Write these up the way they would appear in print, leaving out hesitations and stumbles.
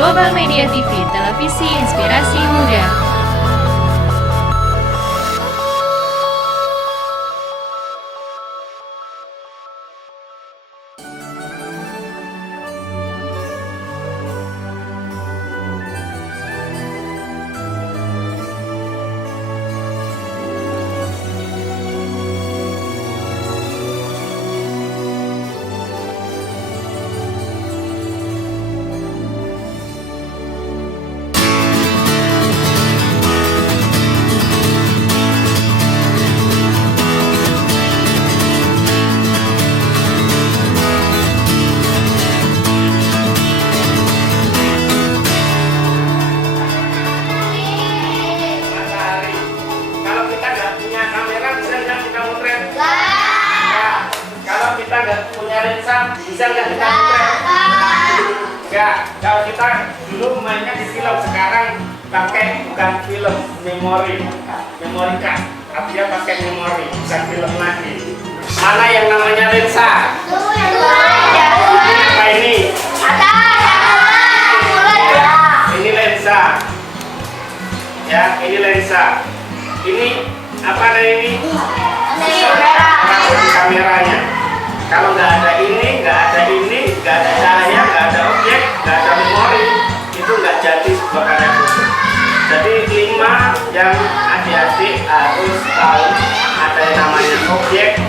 Global Media TV, televisi inspirasi muda. Bisa nggak kita potret? Enggak. Kalau kita dulu mainnya di film, sekarang pakai bukan film, memori card. Artinya pakai memori, bukan film lagi. Mana yang namanya lensa? Apa ini? Ini lensa. Ya, ini lensa. Ini apa ini? Kameranya. Kalau nggak ada ini, nggak ada cahaya, nggak ada objek, nggak ada memori, itu nggak jadi sebuah karya foto. Jadi 5 yang adik-adik harus tahu, ada yang namanya objek,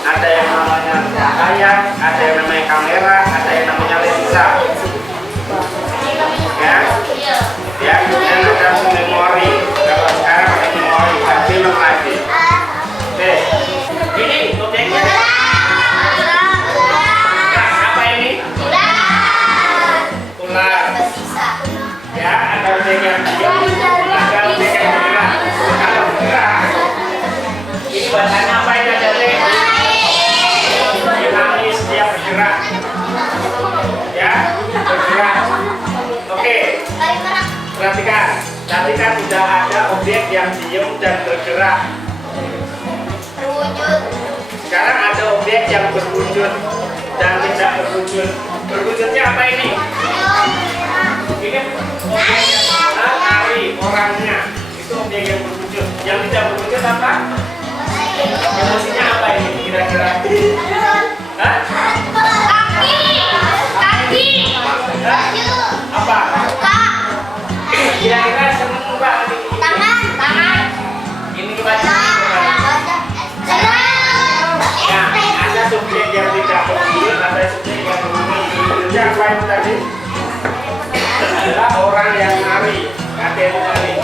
ada yang namanya cahaya, ada yang namanya kamera, ada yang namanya lensa. Ya, kemudian ada memori. Kalau sekarang ada memori, bukan film lagi. Oke, ini objeknya. Ya, ada objek yang diam, ada objek yang bergerak. Kalau bergerak, ini bacanya apa ini adik-adik? Dinamis, dia bergerak. Ya, bergerak. Oke, perhatikan. Tadi kan sudah ada objek yang diam dan bergerak. Sekarang ada objek yang berwujud dan tidak berwujud. Berwujudnya apa ini? Ini hari orangnya, itu objek yang berwujud. Yang tidak berwujud apa? Emosinya apa ini kira-kira? Kaki. Apa? Kira-kira seneng mbak? Tangan. Ini baca. Ya, ada subjek yang tidak berwujud, ada subjek yang berwujud. Berwujudnya apa itu tadi? Adalah orang yang nari, ada yang nari.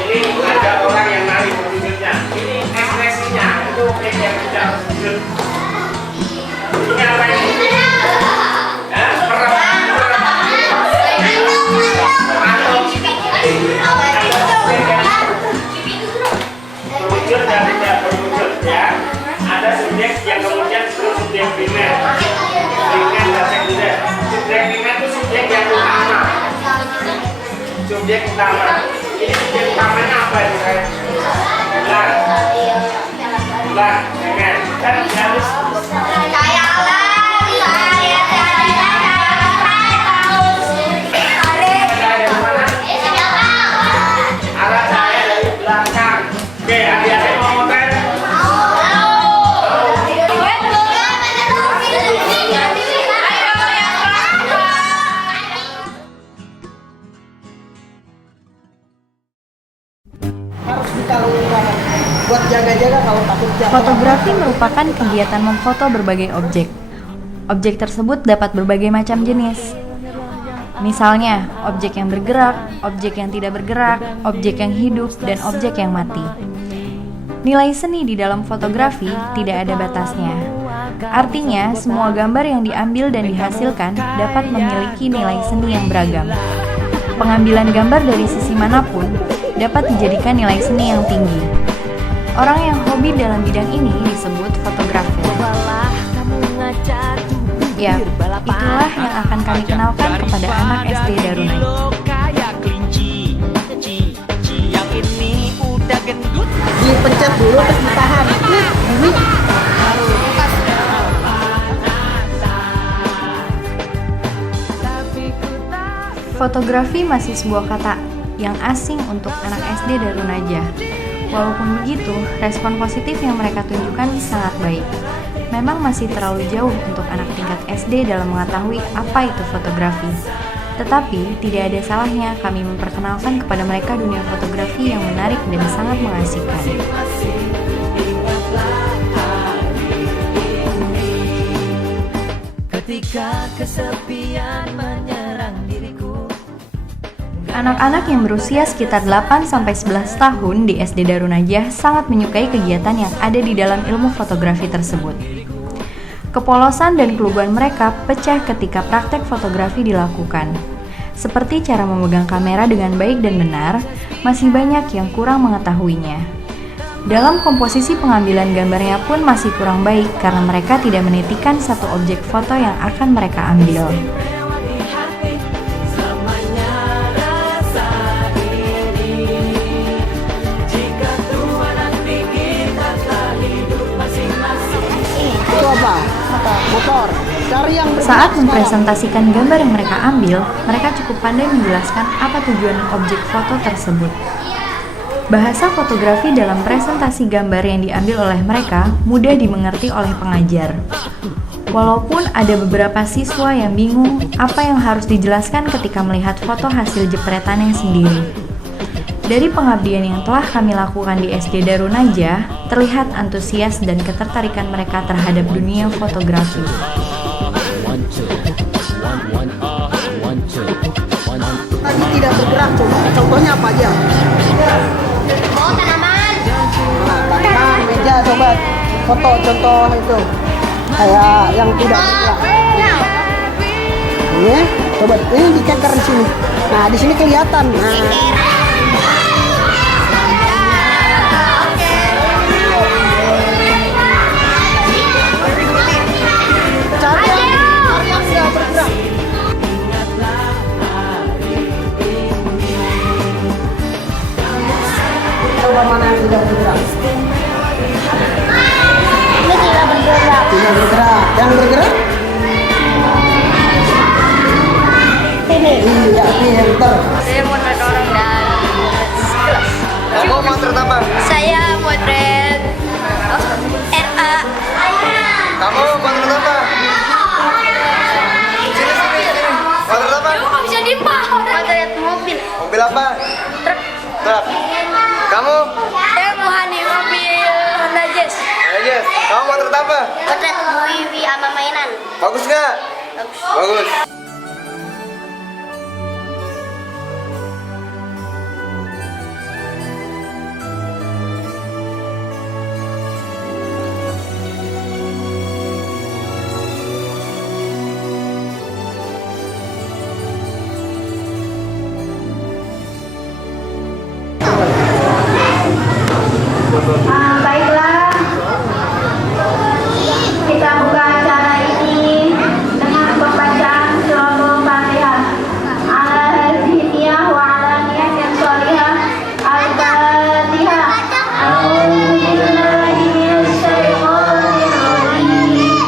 Ini ada orang yang nari berwujudnya. Ini ekspresinya, itu objek yang tidak berwujud. Ini apa ini? Berwujud dan tidak berwujud ya. Ada subjek yang kemudian disebut subjek primer, dan sekunder. Subjek primer itu subjek yang utama. Subjek utama. Ini subjek utamanya apa itu kan? Bulan, kan harus. Arah cahaya dari belakang. Oke, adik-adik mau motret? Buat jaga-jaga kalau takut jatuh. Fotografi merupakan kegiatan memfoto berbagai objek. Objek tersebut dapat berbagai macam jenis. Misalnya, objek yang bergerak, objek yang tidak bergerak, objek yang hidup, dan objek yang mati. Nilai seni di dalam fotografi tidak ada batasnya. Artinya, semua gambar yang diambil dan dihasilkan dapat memiliki nilai seni yang beragam. Pengambilan gambar dari sisi manapun dapat dijadikan nilai seni yang tinggi. Orang yang hobi dalam bidang ini disebut fotografer. Ya, itulah yang akan kami kenalkan kepada anak SD Darunai. Dipencet dulu terus ditahan. Fotografi masih sebuah kata yang asing untuk anak SD Darun Najah. Walaupun begitu, respon positif yang mereka tunjukkan sangat baik. Memang masih terlalu jauh untuk anak tingkat SD dalam mengetahui apa itu fotografi. Tetapi, tidak ada salahnya kami memperkenalkan kepada mereka dunia fotografi yang menarik dan sangat mengasihkan. Ketika kesepian menyerang diriku. Anak-anak yang berusia sekitar 8-11 tahun di SD Darun Najah sangat menyukai kegiatan yang ada di dalam ilmu fotografi tersebut. Kepolosan dan keluguan mereka pecah ketika praktek fotografi dilakukan. Seperti cara memegang kamera dengan baik dan benar, masih banyak yang kurang mengetahuinya. Dalam komposisi pengambilan gambarnya pun masih kurang baik karena mereka tidak menitikan satu objek foto yang akan mereka ambil. Itu apa? Motor. Cari yang bergerak Saat sekarang. mempresentasikan gambar yang mereka ambil, mereka cukup pandai menjelaskan apa tujuan objek foto tersebut. Bahasa fotografi dalam presentasi gambar yang diambil oleh mereka mudah dimengerti oleh pengajar. Walaupun ada beberapa siswa yang bingung apa yang harus dijelaskan ketika melihat foto hasil jepretannya sendiri. Dari pengabdian yang telah kami lakukan di SD Darun Najah, terlihat antusias dan ketertarikan mereka terhadap dunia fotografi. Tadi tidak bergerak, coba. Contohnya apa aja? Oh, tanaman. Nah, tanaman, meja, coba. Foto contoh itu. Kayak yang tidak bergerak. Ini, coba. Ini dikeker di sini. Nah, di sini kelihatan. Nah, cari yang tidak bergerak. Coba mana yang tidak bergerak? Ini tidak bergerak. Tidak bergerak. Yang bergerak? Ini. Iya, pinter. Saya motret orang dan kelas. Kamu motret apa? Saya motret RA. Kamu motret apa? Sini. Motret apa? Kok bisa dimpah? Motret mobil. Mobil apa? Truk. Truk. Kamu? Saya Muhani mobil Honda Jazz. Yes. Kamu motret apa? Motret Bu Wiwi sama mainan. Bagus nggak? Bagus. Baiklah, kita buka acara ini dengan pembacaan surah Al-Fatihah. Al-Hadiniyah wa alaniyah yang sholihah. Al-Fatihah. A'udzubillahi minasyaitonir rajim.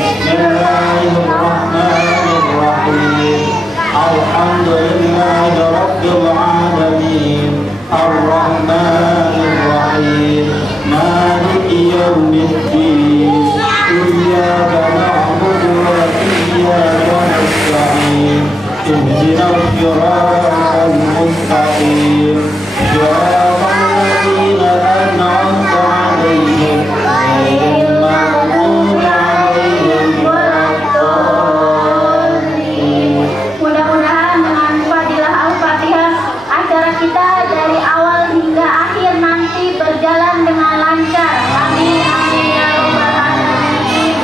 Bismillahirrahmanirrahim. Alhamdulillahi rabbil alamin. Ar-Rahmanir Rahim. Maliki yaumiddin. Iyyaka na'budu wa iyyaka nasta'in. Ihdinas siratal mustaqim. Siratal ladzina an'amta 'alaihim ghairil maghdubi 'alaihim waladdallin. Mudah-mudahan dengan fadilah Al-Fatihah acara kita dari awal hingga akhir nanti berjalan dengan lancar. Amin amin ya rabbal alamin.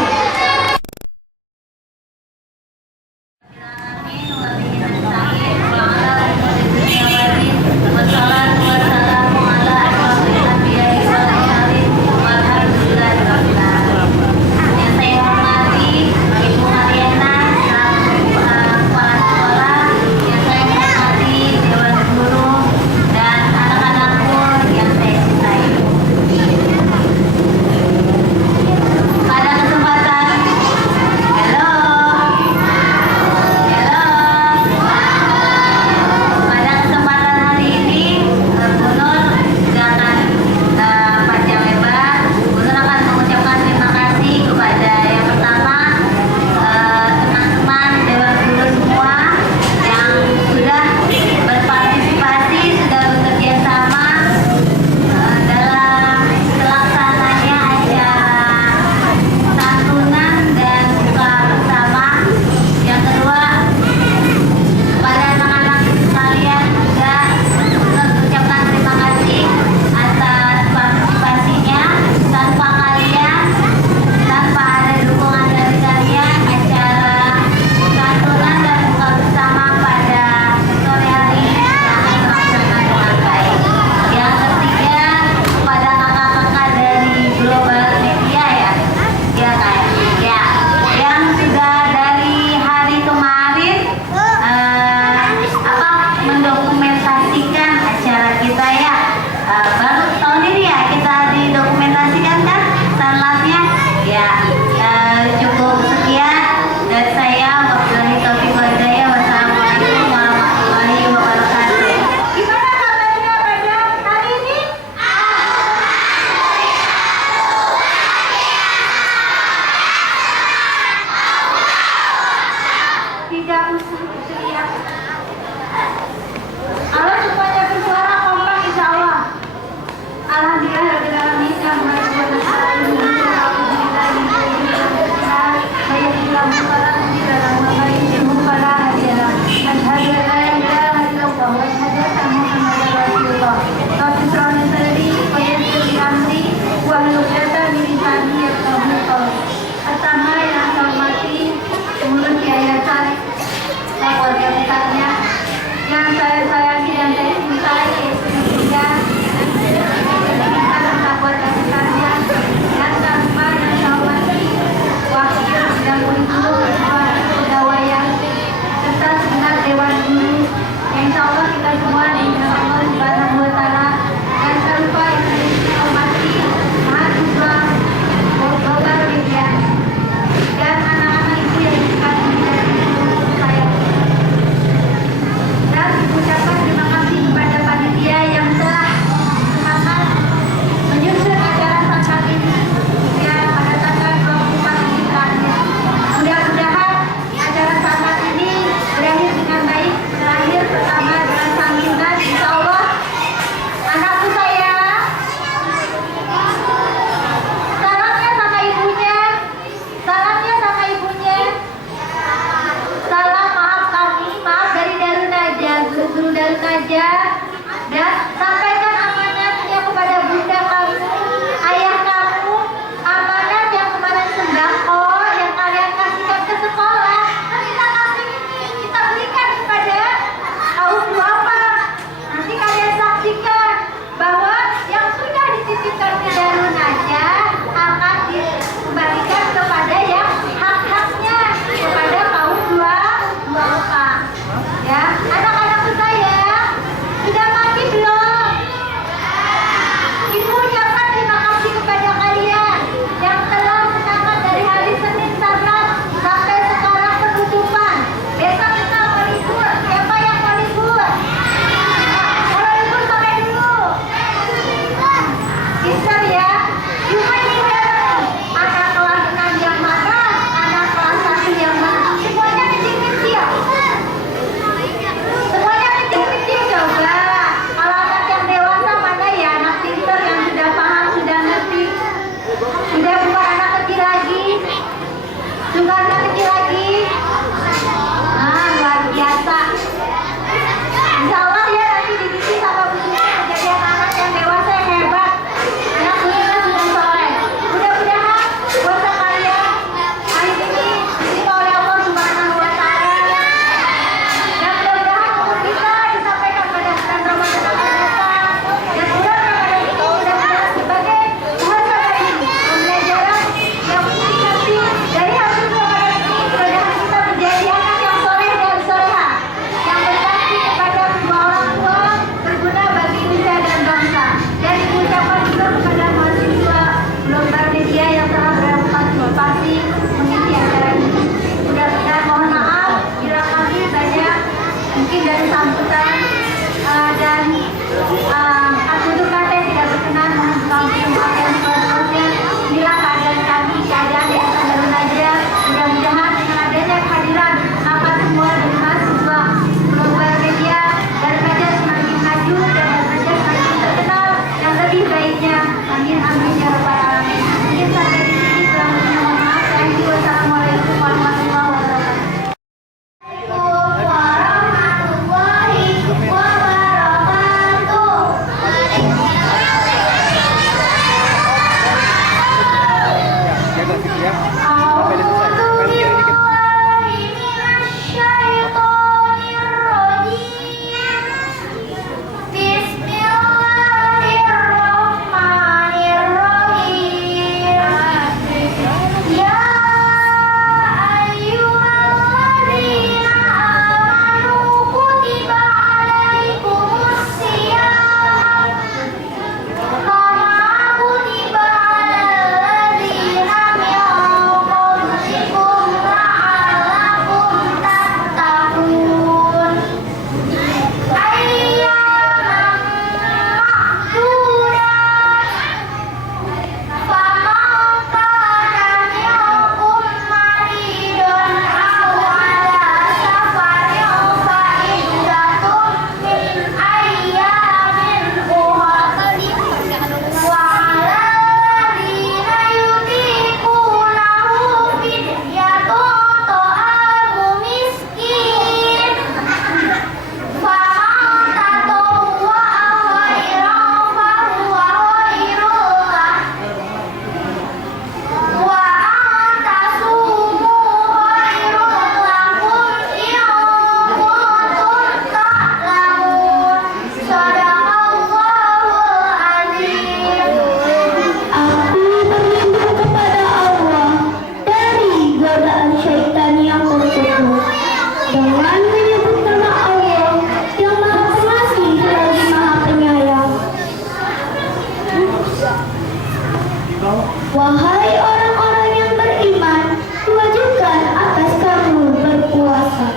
Wahai orang-orang yang beriman, diwajibkan atas kamu berpuasa,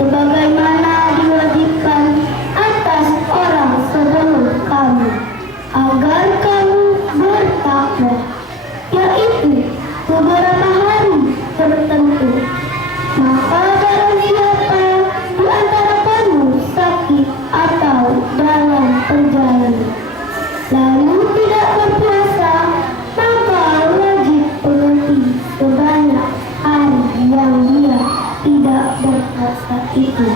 sebagaimana diwajibkan atas orang sebelum kamu, agar kamu bertakwa, yaitu beberapa hari tertentu. Maka barang siapa di antara kamu sakit atau dalam perjalanan, lalu tidak berpuasa, maka wajib berhenti sebanyak hari yang dia tidak berpuasa itu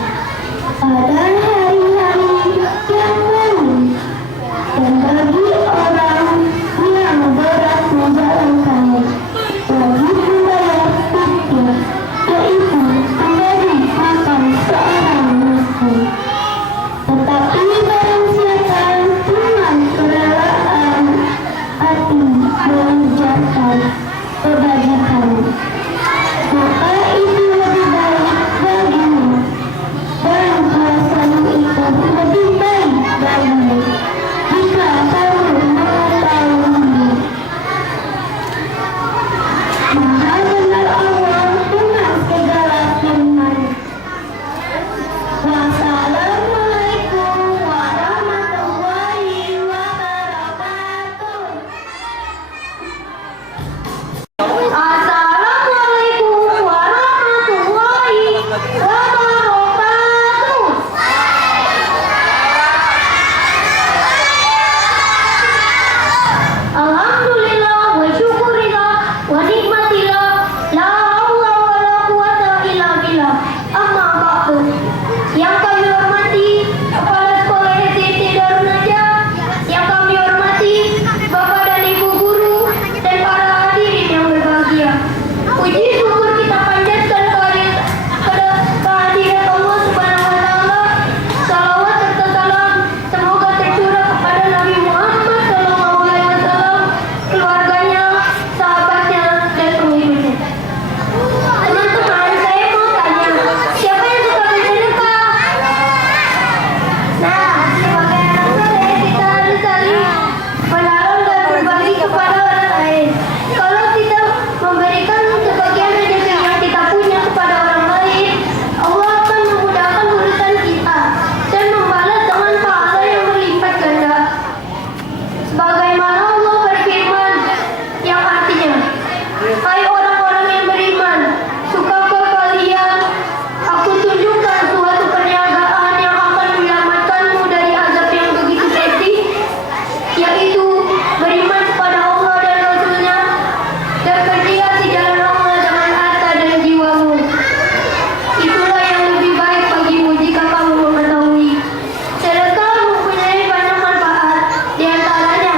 pada hari-hari yang lain. Dan bagi orang yang berat menjalankannya, wajib membayar fidyah, yaitu memberi makan seorang miskin. Tetapi barang siapa dengan kerelaan hati mengerjakan kebajikan, maka itu lebih baik bagimu, dan puasamu itu lebih baik bagimu, jika kamu mengetahuinya. Maha benar Allah dengan segala firman. Wassalamualaikum warahmatullahi wabarakatuh. Assalamualaikum warahmatullahi wabarakatuh. Alhamdulillah wa syukurillah wa nikmatillah, la haula wa la quwata illa billah. Amma ba'du. Yang kami hormati Kepala Sekolah SDT Darun Najah, yang kami hormati Bapak dan Ibu guru dan para hadirin yang berbahagia. Puji syukur kita panjatkan kehadirat Allah Subhanahu wa taala. Salawat serta salam semoga tercurah kepada Nabi Muhammad SAW, keluarganya, sahabatnya, dan pengikutnya. Teman-teman, saya mau tanya, siapa yang suka bersedekah? Nah, sebagai anak soleh kita harus saling menolong dan berbagi kepada orang lain. Kalau kita memberikan sebagian rezeki yang kita punya kepada orang lain, Allah akan memudahkan urusan kita dan membalas dengan pahala yang berlipat ganda. Sebagaimana Allah berfirman, yang artinya, hai orang-orang yang beriman, sukakah kalian aku tunjukkan suatu perniagaan yang akan menyelamatkanmu dari azab yang begitu pedih, yaitu beriman kepada Allah dan Rasulnya, dan berjihad di jalan Allah dengan harta dan jiwamu. Itulah yang lebih baik bagimu jika kamu mengetahui. Sedekah mempunyai banyak manfaat, di antaranya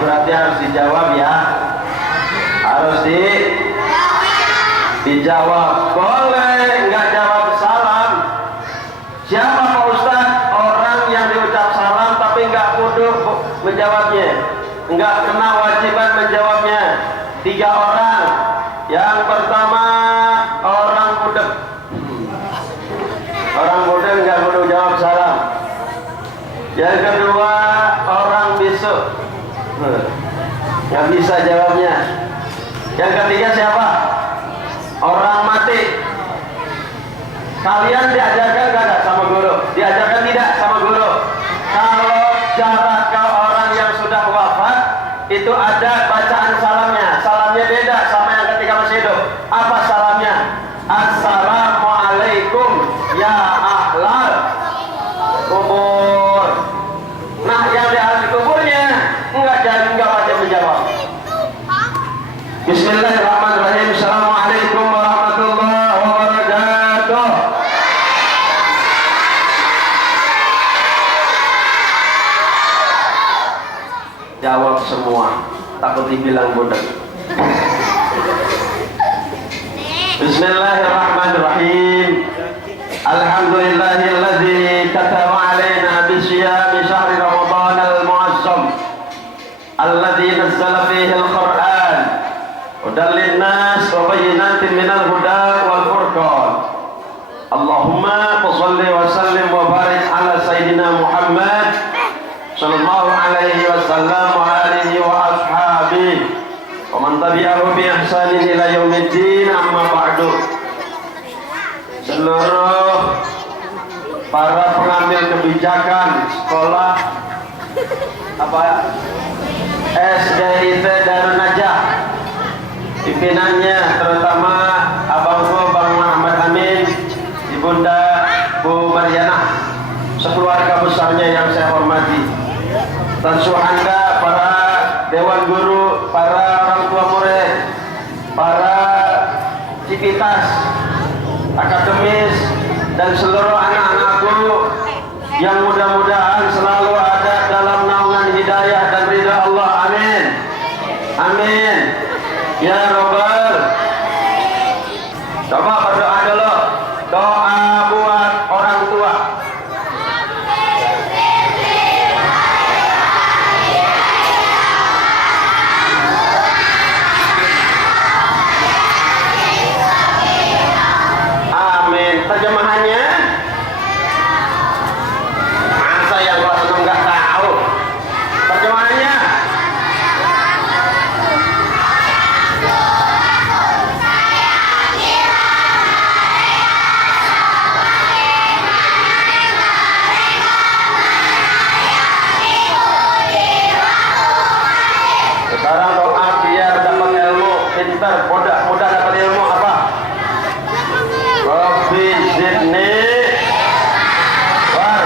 berarti harus dijawab ya. Harus dijawab. Boleh nggak jawab salam. Siapa Pak Ustadz? Orang yang diucap salam tapi nggak kudu menjawabnya, nggak kena wajiban menjawabnya. 3 orang. Yang pertama orang budek. Orang budek nggak kudu jawab salam. Yang kedua orang bisu, nggak bisa jawabnya. Yang ketiga siapa? Orang mati. Kalian diajarkan nggak sama guru? Diajarkan tidak sama guru? Kalau jarak ke orang yang sudah wafat itu ada bacaan salamnya. Salamnya beda sama yang ketika masih hidup. Apa salamnya? Assalamualaikum ya ahlal kubur. Nah, yang di ahli kuburnya nggak wajib menjawab. Bismillahirrahmanirrahim. Assalamualaikum warahmatullahi wabarakatuh. Jawab semua, takut dibilang bodoh. Bismillahirrahmanirrahim. Alhamdulillahilladzi kataba alaina bisyami syahri Ramadan al-mu'azzam alladzi nazzala fihi al-Qur'an hudan lin-nas wa bayyinatin minal huda wal furqan. Allahumma shalli wa sallim wa barik ala sayyidina Muhammad sallallahu alaihi wasallam wa alihi wa ashabihi wa man tabi'ahu bi ihsanin ila yaumiddin, amma ba'du. Seluruh para pengambil kebijakan sekolah SDIT Darun Najah, pimpinannya terutama abangku Bang Muhammad Amin, Ibunda Bu Mariana, sekeluarga besarnya yang saya hormati, dan suhanda para dewan guru, para orang tua murid, para civitas akademis, dan seluruh anak-anakku yang mudah-mudahan selalu ada dalam naungan hidayah dan ridha Allah. Amin. Amin. Ya Rabbal. Coba berdoa dulu. Doa buat orang tua. Terjemahannya, masa yang kelas 6 nggak tahu terjemahannya? Sekarang doa biar dapat ilmu, pintar, mudah dapat ilmu apa? Rabbi zidni war.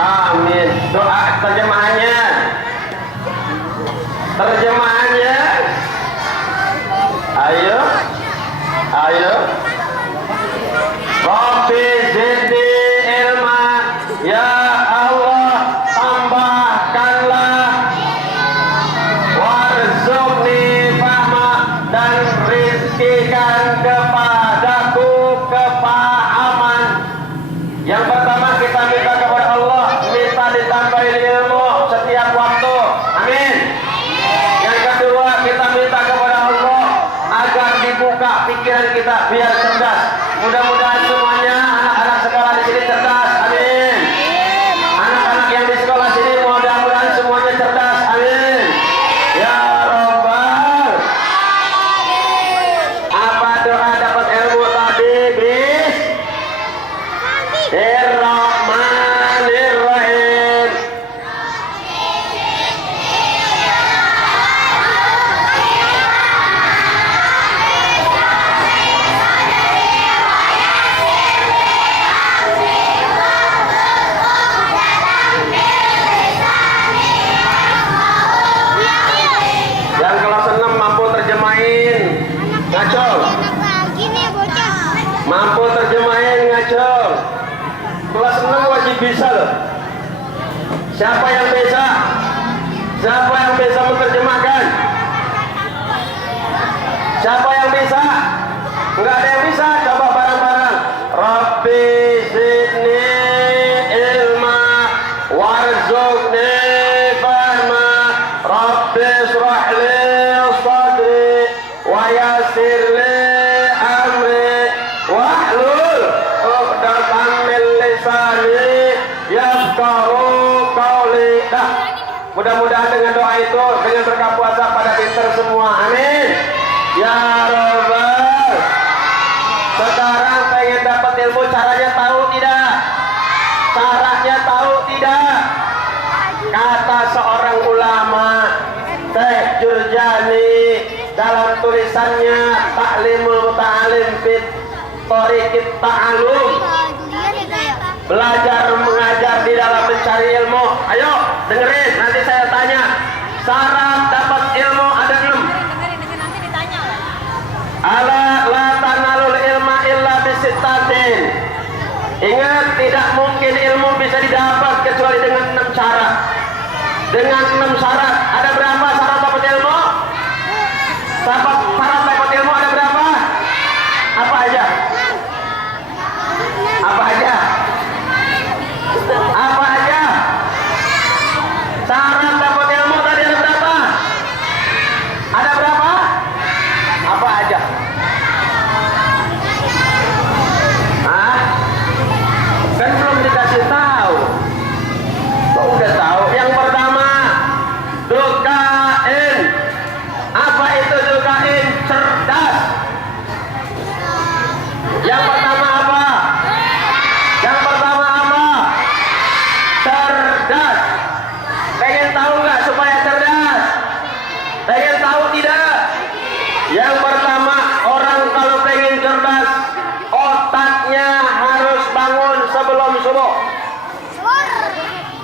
Amin. Doa terjemahannya. Ayo. Rabbi zidni ilma. Ya Allah, tambahkanlah. Warzuqni fahma, dan rizkikan kepadaku kepahaman. Yang pertama kita minta kepada Allah, minta ditambahin ilmu setiap waktu. Amin. Yang kedua Siapa yang bisa? Siapa yang bisa menerjemahkan? Siapa yang bisa? Enggak ada yang bisa. Coba bareng-bareng. Rabbi zidni ilma warzuqni fahma. Rabbi israh li sadri wa yassir li amri wahlul 'uqdatam min lisani yafqahu qawli. Mudah-mudahan dengan doa itu, dengan berkah puasa pada pinter semua. Amin. Ya Rabbal. Sekarang pengen dapat ilmu, caranya tahu tidak? Caranya tahu tidak? Kata seorang ulama, Syekh Jurjani, dalam tulisannya Ta'limul Muta'alim fit Thoriqit Ta'alum, belajar mengajar di dalam mencari ilmu. Ayo dengerin, nanti saya tanya. Syarat dapat ilmu ada 6. Ala la tanalul ilma illa bisittatin. Ingat, tidak mungkin ilmu bisa didapat kecuali dengan 6 syarat. Dengan 6 syarat. Ada berapa syarat dapat ilmu? Syarat dapat ilmu ada berapa? Apa aja? Apa aja? Apa aja? Syarat dapat ilmu tadi ada berapa? Ada berapa? Apa aja? Hah? Kan belum dikasih tahu. Kok udah tahu? Yang pertama, dukain. Apa itu dukain? Cerdas. Yang pertama apa? Yang pertama apa? Cerdas. Pengen tahu nggak supaya cerdas? Pengen tahu tidak? Yang pertama, orang kalau pengen cerdas, otaknya harus bangun sebelum subuh.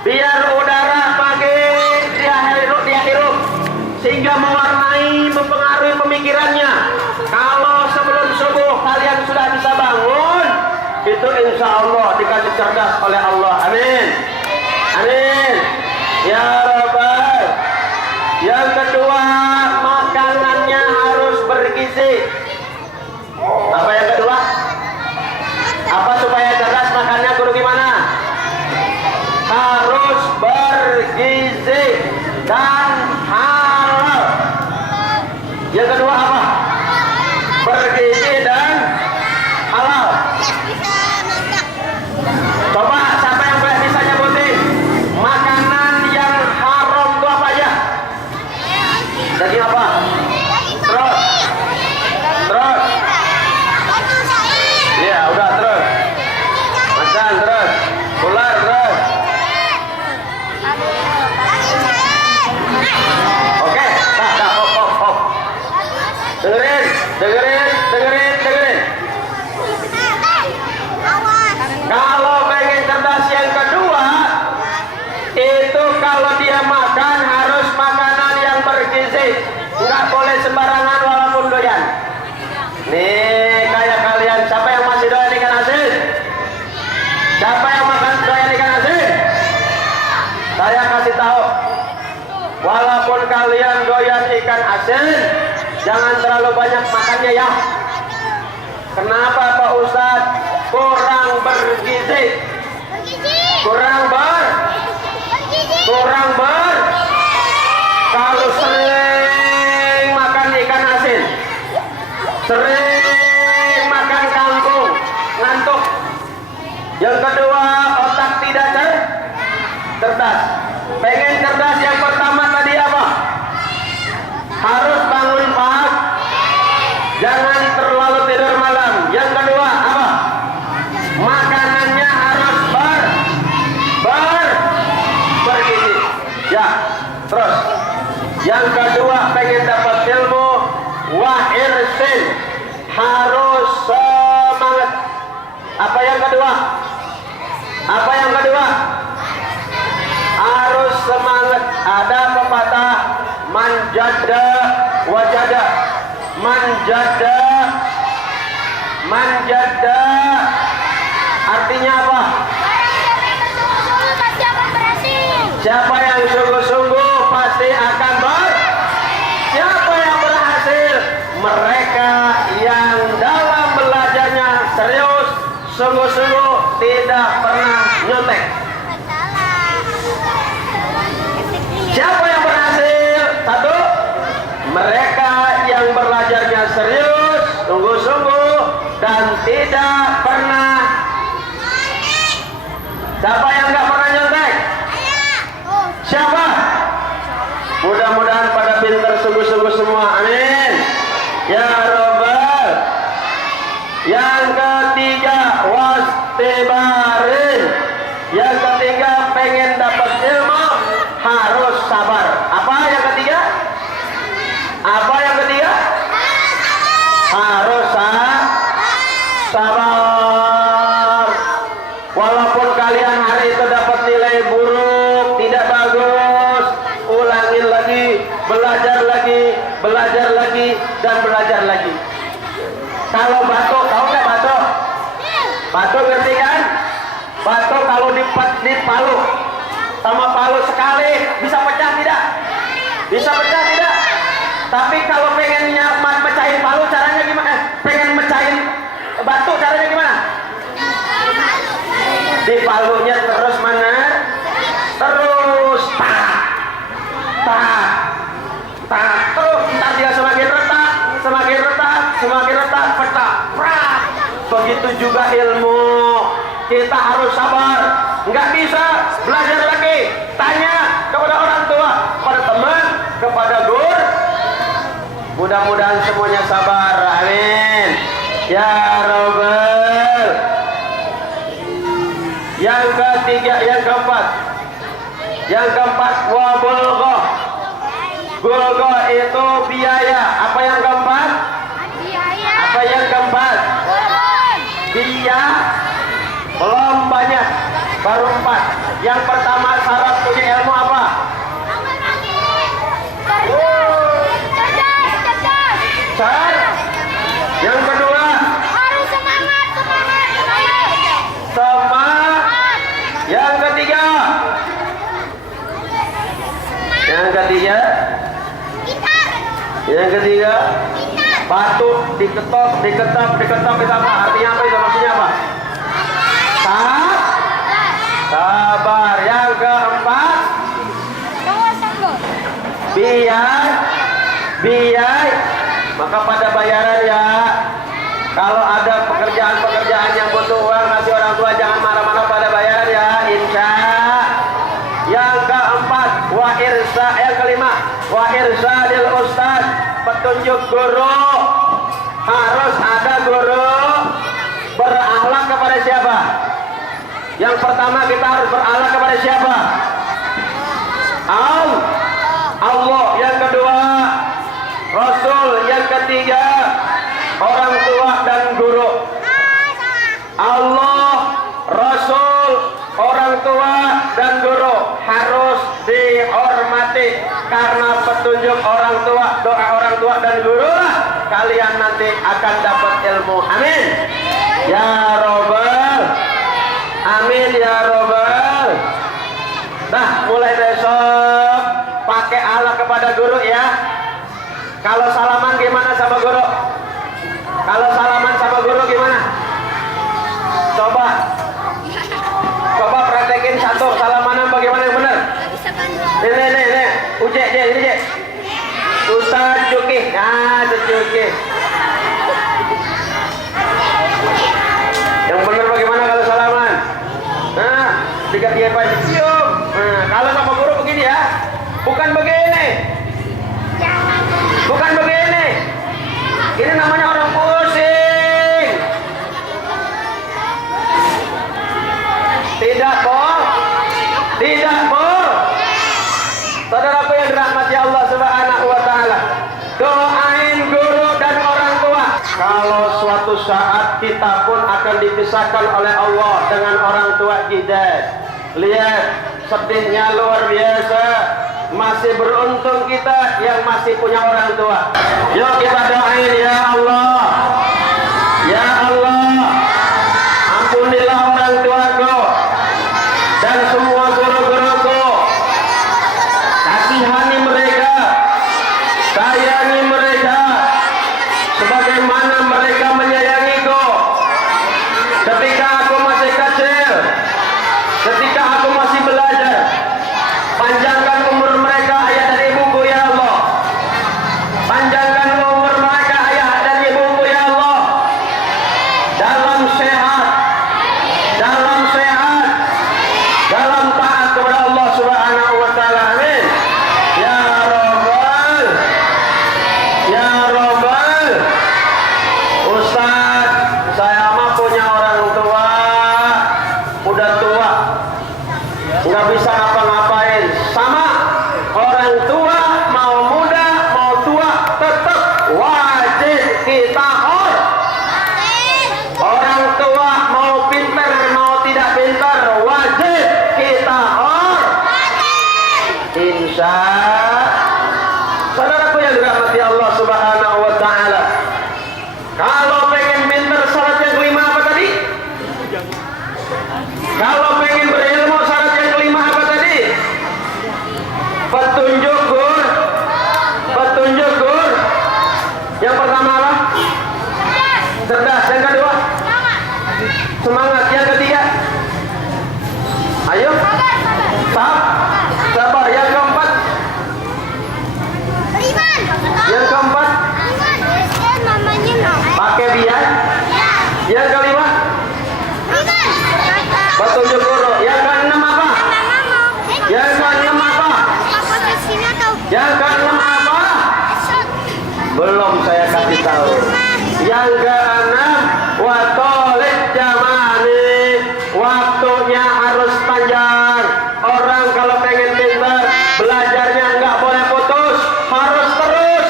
Biar udara pagi dia hirup, sehingga mewarnai, mempengaruhi pemikirannya. Kalau sebelum subuh kalian sudah bisa bangun, itu insya Allah dikasih cerdas oleh Allah. Amin. Amin. Ya Rabbal. Yang kedua, makanannya harus bergizi. Apa yang kedua? Apa supaya cerdas makannya guru gimana? Harus bergizi dan halal. Yang kedua apa? Bergizi dan halal. Coba siapa yang bisa nyebutin makanan yang haram itu apa aja? Daging apa? Terus. Iya, udah terus. Makan terus. Ular terus. Oke, hop. Dengerin. Kalau pengen cerdas yang kedua, itu kalau dia makan harus makanan yang bergizi. Nggak boleh sembarangan walaupun doyan. Nih, kayak kalian, siapa yang masih doyan ikan asin? Siapa yang makan doyan ikan asin? Saya kasih tahu, walaupun kalian doyan ikan asin, jangan terlalu banyak makannya ya. Kenapa Pak Ustadz? Kurang bergizi. Kurang ber. Kalau sering makan ikan asin, sering makan kangkung, ngantuk. Yang kedua, otak tidak cerdas. Pengen cerdas, yang pertama tadi apa? Harus bangun pagi, jangan terlalu tidur malam. Yang kedua apa? Makanannya harus bergizi. Ya, terus. Yang kedua, pengen dapat ilmu, wahirsin, harus semangat. Apa yang kedua? Harus semangat. Ada pepatah, manjada wajada. Manjada artinya apa? Siapa yang sungguh-sungguh pasti akan siapa yang berhasil? Mereka yang dalam belajarnya serius, sungguh-sungguh, tidak pernah nyontek. Siapa yang berhasil? Satu, mereka yang belajarnya serius, sungguh-sungguh, dan tidak pernah. Siapa yang nggak pernah nyontek? Siapa? Mudah-mudahan pada pintar sungguh-sungguh semua. Amin. Ya Rabbal. Yang ketiga, wastibarin. Yang ketiga, pengen dapat ilmu harus sabar. Apa yang ketiga? Apa yang ketiga? Harus sabar. Walaupun kalian hari itu dapat nilai buruk, tidak bagus, ulangin lagi, belajar lagi, belajar lagi, dan belajar lagi. Kalau batuk, tahu nggak batuk? Batuk ngerti kan? Batuk kalau dipalu sama palu sekali bisa pecah tidak? Bisa pecah tidak? Tapi kalau pengen mecahin palu caranya gimana? Pengen mecahin batu caranya gimana? Di palunya terus mana? Terus tak, terus ntar dia semakin retak, semakin retak, pecah, prak. Begitu juga ilmu, kita harus sabar, nggak bisa belajar lagi, tanya kepada orang tua, kepada teman, kepada guru. Mudah-mudahan semuanya sabar, amin. Ya Rabbal. Yang ketiga, yang keempat, wa bulghah. Bulghah itu biaya. Apa yang keempat? Apa yang keempat? Biaya. Belum banyak, baru 4. Yang pertama syarat punya ilmu apa? Syarat. Yang kedua, Harus semangat. semangat. Yang ketiga, batuk diketok itu apa? Artinya apa itu? Maksudnya apa? Sabar. Yang keempat, biaya. Maka pada bayaran ya, kalau ada pekerjaan yang butuh uang, kasih orang tua, jangan marah-marah pada bayaran ya, insya. Yang keempat, yang kelima, wa irsadil ustaz, petunjuk guru. Harus ada guru berakhlak kepada siapa? Yang pertama kita harus berakhlak kepada siapa? Allah. Yang kedua Rasul. Yang ketiga orang tua dan guru. Allah, Rasul, orang tua dan guru harus dihormati, karena petunjuk orang tua, doa orang tua dan guru lah kalian nanti akan dapat ilmu. Amin ya Rabbal. Amin ya Rabbal. Nah, mulai besok pakai Allah kepada guru ya. Kalau salaman gimana sama guru? Kalau salaman sama guru gimana? Coba praktekin satu salamanan bagaimana yang benar. Nih. Ujek. Ustaz Juki. Nah, Juki. Yang benar bagaimana kalau salaman? Nah, 3 pagi cium. Nah, kalau sama guru begini ya. Bukan begini. Ini namanya orang pusing. Tidak, Saudaraku yang dirahmati Allah Subhanahu wa taala, doain guru dan orang tua. Kalau suatu saat kita pun akan dipisahkan oleh Allah dengan orang tua kita, lihat sedihnya luar biasa. Masih beruntung kita yang masih punya orang tua. Yuk kita doain, ya Allah, ampunilah orang tuaku dan semua guru-guruku bisa. Saudaraku yang dirahmati Allah Subhanahu wa taala, kalau pengen pinter syarat yang kelima apa tadi? Kalau pengen berilmu syarat yang kelima apa tadi? Petunjuk Gur. Petunjuk Gur. Yang pertama apa? Cerdas. Yang kedua? Semangat. Yang ketiga? Ayo. Sabar. Yang keempat? Yang keempat? Pakai biar. Yang kelima? Petunjuk guru. Yang keenam apa? Yang keenam apa? Yang keenam apa? Belum saya kasih tahu. Yang keenam, watolit jamani. Waktunya harus panjang. Orang kalau pengen pintar, belajarnya nggak boleh putus, harus terus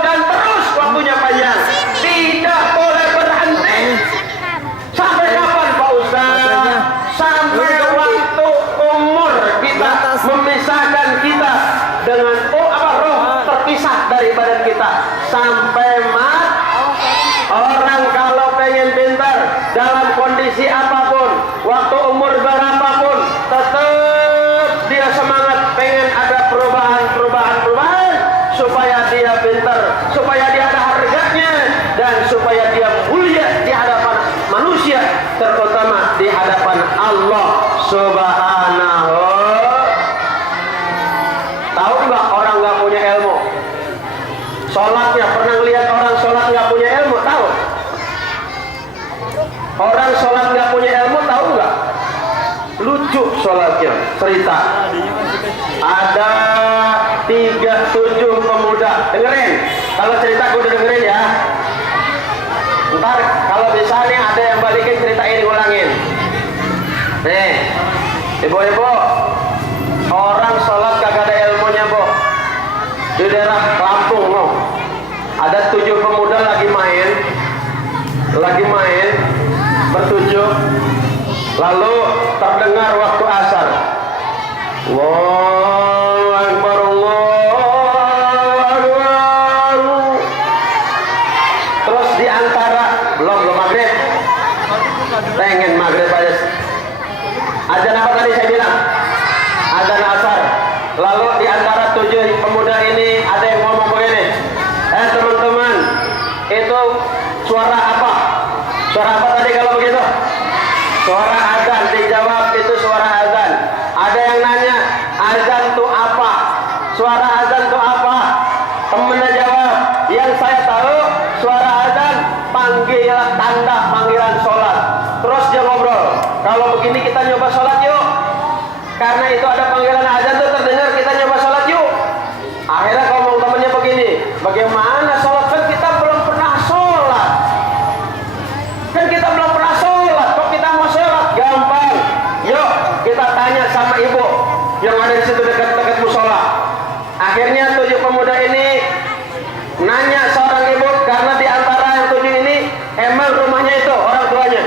dan terus. Waktunya panjang, tidak boleh berhenti. Sampai kapan Pak Ustaz? Sampai waktu umur kita memisahkan kita dengan roh terpisah dari badan kita. Sampai mat. Orang kalau pengen pintar dalam kondisi apapun, waktu umur berapapun, tetap dia semangat pengen ada perubahan supaya dia pintar, supaya dia ada harganya, dan supaya dia mulia di hadapan manusia, terutama di hadapan Allah Subhanahu. Tahu nggak orang nggak punya ilmu? Sholatnya, pernah lihat orang sholat nggak punya ilmu? Tahu? Orang sholat nggak punya ilmu, tahu nggak? Lucu sholatnya. Cerita. Ada 37 pemuda. Dengerin. Kalau cerita gue udah dengerin ya. Ntar kalau bisa nih ada yang balikin cerita ini, ulangin. Nih, ibu-ibu, orang sholat kagak ada ilmunya, Bu. Di daerah Lampung, no. Ada 7 pemuda lagi main bertujuh, lalu terdengar waktu asar. Allahu Akbar, Allahu Akbar. Terus diantara belum maghrib, pengen maghrib aja. Azan apa tadi saya bilang? Azan asar. Lalu diantara 7 pemuda ini ada yang ngomong begini, teman-teman, itu suara apa? Suara apa tadi kalau begitu? Suara azan. Dijawab itu suara azan. Ada yang nanya, azan itu apa? Suara azan itu apa? Temennya jawab, yang saya tahu suara azan tanda panggilan sholat. Terus dia ngobrol, kalau begini kita nyoba sholat yuk. Karena itu ada panggilan azan tuh terdengar, kita nyoba sholat yuk. Akhirnya ngomong temennya begini, bagaimana sholat? Kan kita belum pernah sholat. Kok kita mau sholat? Gampang. Yuk kita tanya sama ibu yang ada di situ dekat-dekat musola. Akhirnya 7 pemuda ini nanya seorang ibu, karena di antara yang 7 ini emang rumahnya itu orang tuanya.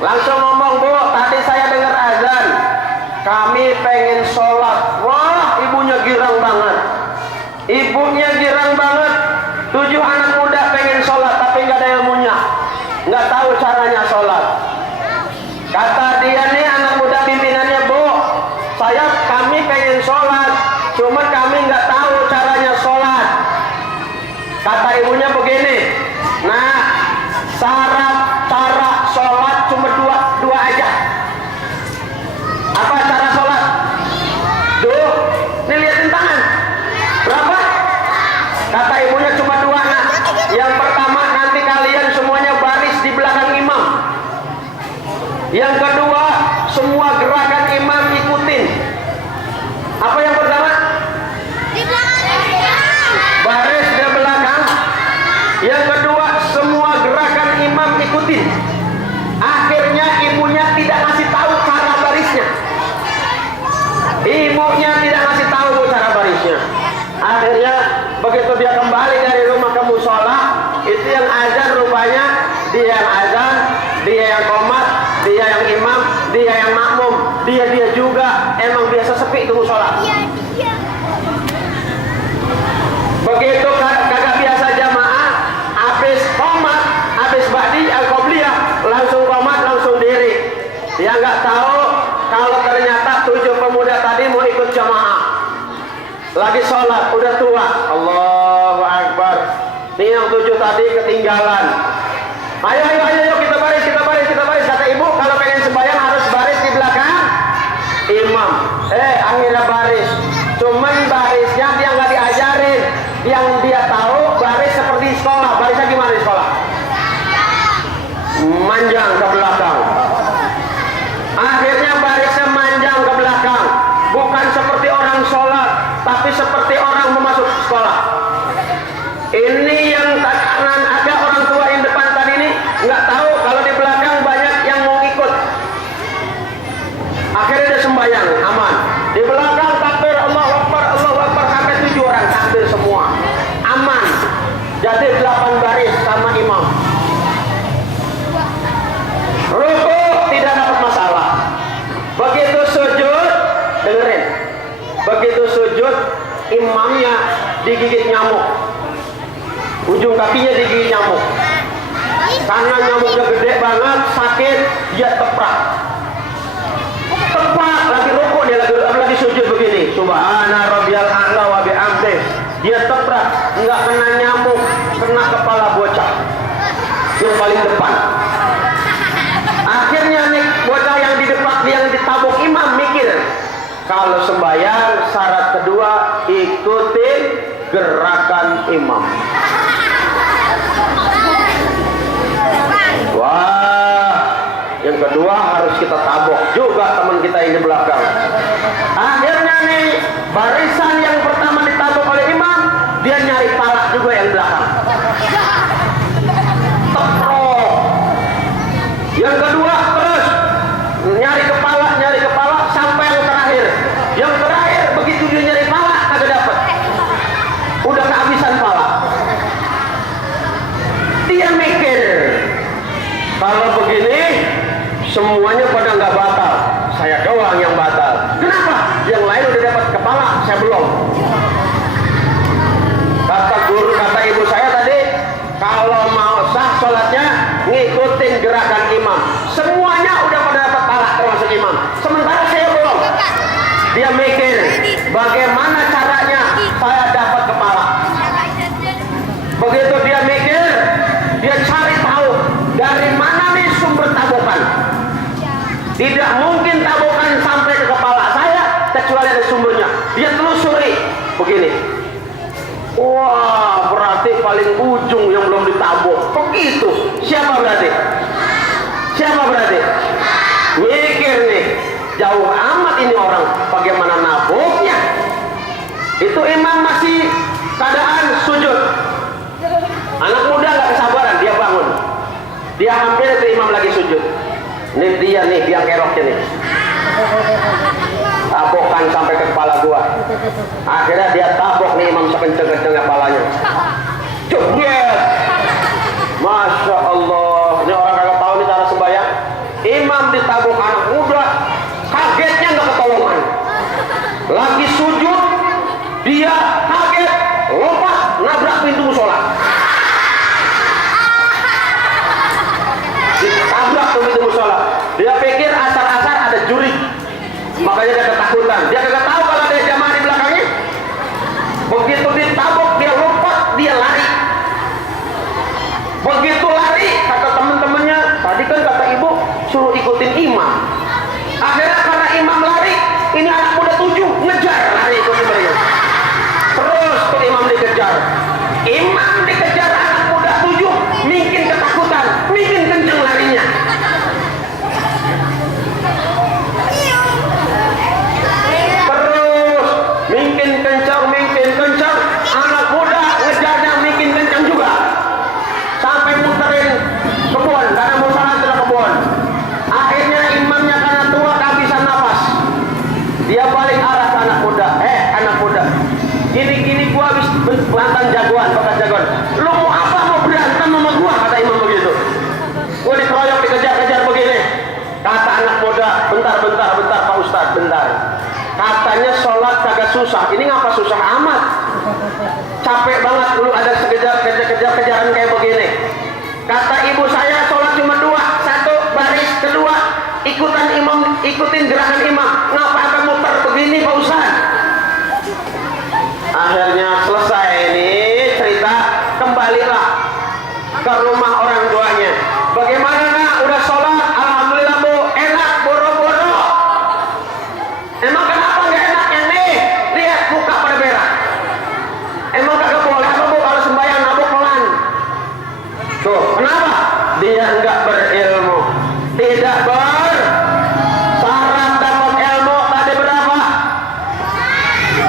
Langsung ngomong, Bu, tadi saya dengar azan, kami pengen sholat. Wah, ibunya girang banget. 7 anak muda pengen sholat tapi nggak ada ilmunya, nggak tahu caranya sholat. Kata dia nih anak muda pimpinannya, Bu, kami pengen sholat, cuma kami nggak tahu caranya sholat. Kata ibunya begini, nah syarat cara sholat cuma dua aja. Apa cara sholat? Duh, nih liatin tangan. Berapa? Kata ibunya cuma 2. Nah, yang pertama nanti kalian semuanya baris di belakang imam. Yang kedua, semua gerakan imam ikutin. Apa yang pertama? Di belakang imam. Baris di belakang. Yang kedua, semua gerakan imam ikutin. Akhirnya ibunya tidak ngasih tahu cara barisnya. Akhirnya begitu dia kembali dari rumah ke musola, itu yang azan rupanya dia yang azan, dia yang qomat, dia yang imam, dia yang makmum, dia juga emang biasa sepi itu musola. Begitu kagak biasa jamaah, habis qomat, habis ba'di al-qobliyah, langsung qomat, langsung diri. Dia nggak tahu kalau ternyata 7 pemuda tadi mau ikut jamaah. Lagi sholat, udah tua. Allahu Akbar. Nih yang 7 tadi ketinggalan. Ayo kita baris. Kata ibu, kalau pengen sembahyang harus baris di belakang imam. Akhirnya baris. Cuman barisnya dia nggak diajarin. Yang dia tahu baris seperti sekolah. Barisnya gimana di sekolah? Manjang ke belakang. Akhirnya barisnya manjang ke belakang. Bukan seperti orang sholat, tapi seperti orang memasuk sekolah. Ini yang karena ada orang tua yang depan tadi ini nggak tahu kalau di belakang banyak yang mau ikut. Akhirnya dia sembahyang aman. Di belakang takbir Allahu Akbar sampai 7 orang takbir semua. Aman. Jadi 8 baris sama imam. Ruku tidak dapat masalah. Begitu sujud, dengerin. Begitu sujud, imamnya digigit nyamuk. Ujung kakinya digigit nyamuk. Karena nyamuknya gede banget, sakit, dia teprak. Tepak lagi ruku, dia lagi sujud begini. Subhana rabbiyal a'la wa bihamdih. Dia teprak, enggak kena nyamuk, kena kepala bocah yang paling depan. Akhirnya nih bocah yang di depan, yang ditabuk imam mikir, kalau sembahyang syarat kedua ikutin gerakan imam. Wah, yang kedua harus kita tabok juga teman kita yang di belakang. Akhirnya nih barisan yang pertama ditabok oleh imam, dia nyari pala juga yang belakang. Teprok. Yang kedua terus nyari kepala sampai yang terakhir. Yang terakhir begitu dia nyari pala kagak dapat. Udah kehabisan pala. Dia mikir, kalau begini semuanya pada nggak batal, saya doang yang batal. Kenapa? Yang lain udah dapat kepala, saya belum. Kata ibu saya tadi, kalau mau sah sholatnya ngikutin gerakan imam. Semuanya udah pada dapat pala termasuk imam. Sementara saya belum. Dia mikir, bagaimana caranya saya dapat kepala. Begitu dia mikir, dia cari tahu dari mana nih sumber tabokan. Tidak mungkin tabokan sampai ke kepala saya kecuali ada sumbernya. Dia telusuri begini. Wah, berarti paling ujung yang belum ditabok. Begitu. Siapa berarti? Mikir nih, jauh amat ini orang. Bagaimana naboknya? Itu imam masih keadaan sujud. Anak muda nggak kesabaran, dia bangun. Dia hampir ke imam lagi sujud. Ini dia nih, biang keroknya nih. Tabokan sampai ke kepala gua. Akhirnya dia tabok nih imam sekenceng-kencengnya kepalanya. Jebret. Masya Allah. Ini orang kagak tahu nih cara sembahyang. Imam ditabok anak muda, kagetnya nggak ketolongan. Lagi sujud, dia kaget, lompat, nabrak pintu musola. Ditabrak pintu musola. Dia pikir asar-asar ada juri, makanya dia ketakutan. Dia kagak tahu kalau ada jamaah di belakangnya. Begitu ditabok, dia lompat, dia lari. Begitu lari, kata teman-temannya, tadi kan kata ibu suruh ikutin imam. Akhirnya karena imam lari, ini anak muda 7 ngejar, lari ikutin mereka. Terus tuh imam dikejar. Imam dikejar anak muda 7, mungkin ketakutan, mungkin kenceng larinya. Terus mungkin kencang, anak muda ngejarnya mungkin kencang juga. Sampai muterin kebun, karena musola adalah kebun. Akhirnya imamnya karena tua kehabisan nafas. Dia balik arah ke anak muda. Anak muda, gini gua habis berantan jagoan, bekas jagoan. Lu mau apa, mau berantem sama gua? Kata imam begitu. Gua dikeroyok, dikejar-kejar begini. Kata anak muda, bentar Pak Ustadz, bentar. Katanya sholat kagak susah. Ini ngapa susah amat? Capek banget dulu ada kejar-kejaran kayak begini. Kata ibu saya sholat cuma 2, 1 baris, kedua ikutin gerakan imam. Ngapa akan muter begini Pak Ustaz? Akhirnya selesai ini cerita, kembalilah ke rumah orang tuanya. Bagaimana nak, udah sholat? Alhamdulillah bu, enak, boro-boro. Emang kenapa nggak enaknya nih? Lihat muka pada merah. Emang kagak boleh apa bu kalau sembahyang nabok pelan? Tuh, kenapa? Dia enggak berilmu, tidak bersyarat dapat ilmu. Tadi berapa?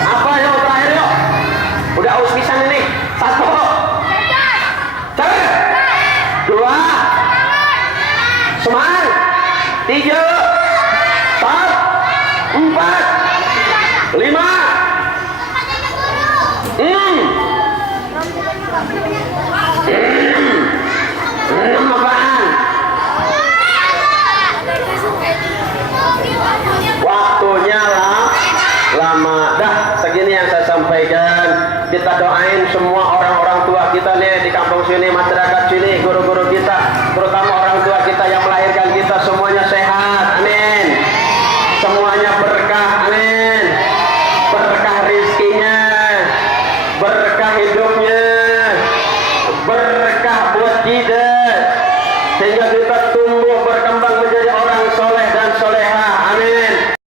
Apa yang terakhir yuk? Udah aus pisan ini. 1, 2, semangat. 3, 4, 5, 6 apaan? Waktunya lama. Dah, segini yang saya sampaikan. Kita doain semua orang-orang tua kita nih di kampung sini, masyarakat sini, guru-guru kita, terutama orang tua kita yang melahirkan kita, semuanya sehat, amin. Semuanya berkah, amin. Berkah rizkinya, berkah hidupnya, berkah buat kita, sehingga kita tumbuh berkembang menjadi orang soleh dan soleha, amin.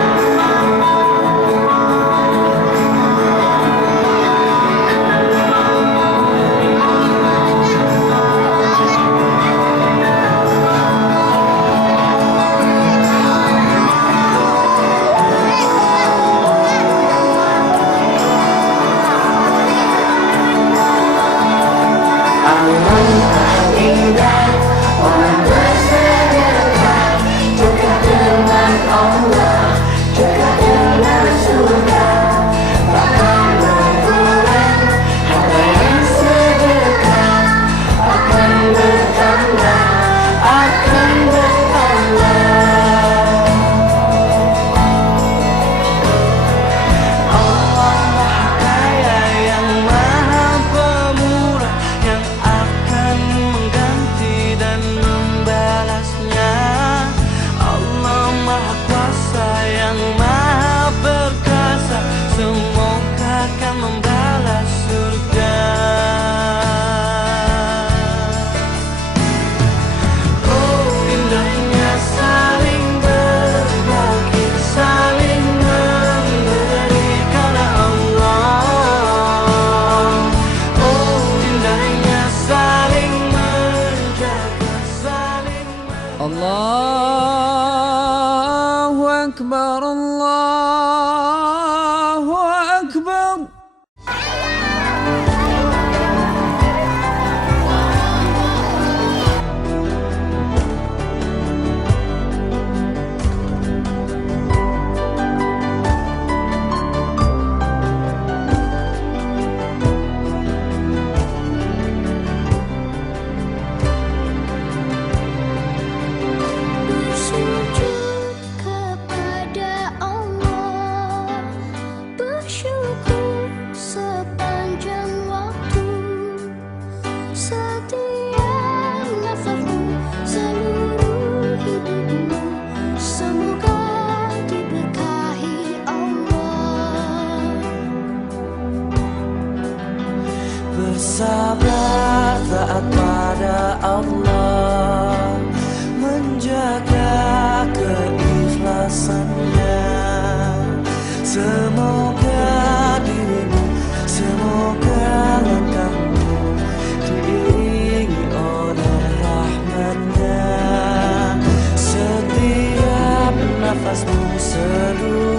Allahu Akbar, Allahu Akbar. Sujud kepada Allah, bersyukur sepanjang waktu, setiap nafasmu, seluruh hidupmu, semoga diberkahi Allah. Bersabar taat pada Allah, menjaga keikhlasannya. Semoga dirimu, semoga langkahmu diiringi oleh rahmatnya. Setiap nafasmu, seluruh